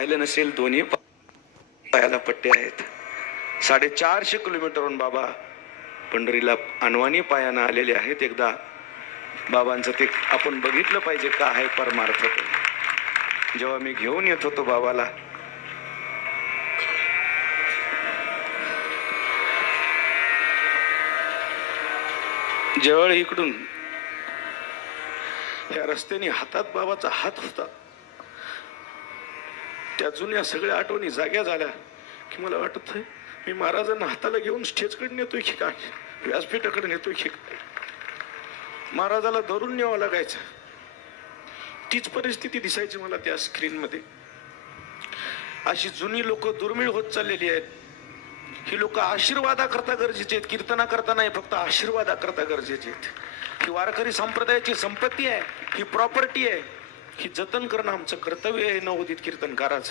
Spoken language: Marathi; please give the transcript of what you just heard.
पाहिलं नसेल, दोन्ही पायाला पट्टे आहेत. 450 किलोमीटरहून बाबा पंढरीला अनवाणी पायानं आलेले आहेत. एकदा बाबांचं ते आपण बघितलं पाहिजे का आहे परमार्थ. जेव्हा मी घेऊन येत होतो बाबाला, जेव्हा इकडून या रस्त्याने हातात बाबाचा हात होता, त्या जुन्या सगळ्या आठवणी जाग्या झाल्या की मला वाटत आहे मी महाराजांना हाताला घेऊन स्टेजकडे नेतोय की काय, व्यासपीठाकडे नेतोय की काय. महाराजाला धरून न्यावं लागायचं. तीच परिस्थिती दिसायची मला त्या स्क्रीन मध्ये. अशी जुनी लोक दुर्मिळ होत चाललेली आहेत. ही लोक आशीर्वादाकरता गरजेचे आहेत, कीर्तना करता नाही, फक्त आशीर्वादाकरता गरजेचे आहेत. ही वारकरी संप्रदायाची संपत्ती आहे, ही प्रॉपर्टी आहे, ही जतन करणं आमचं कर्तव्य आहे नवोदित कीर्तनकाराचं.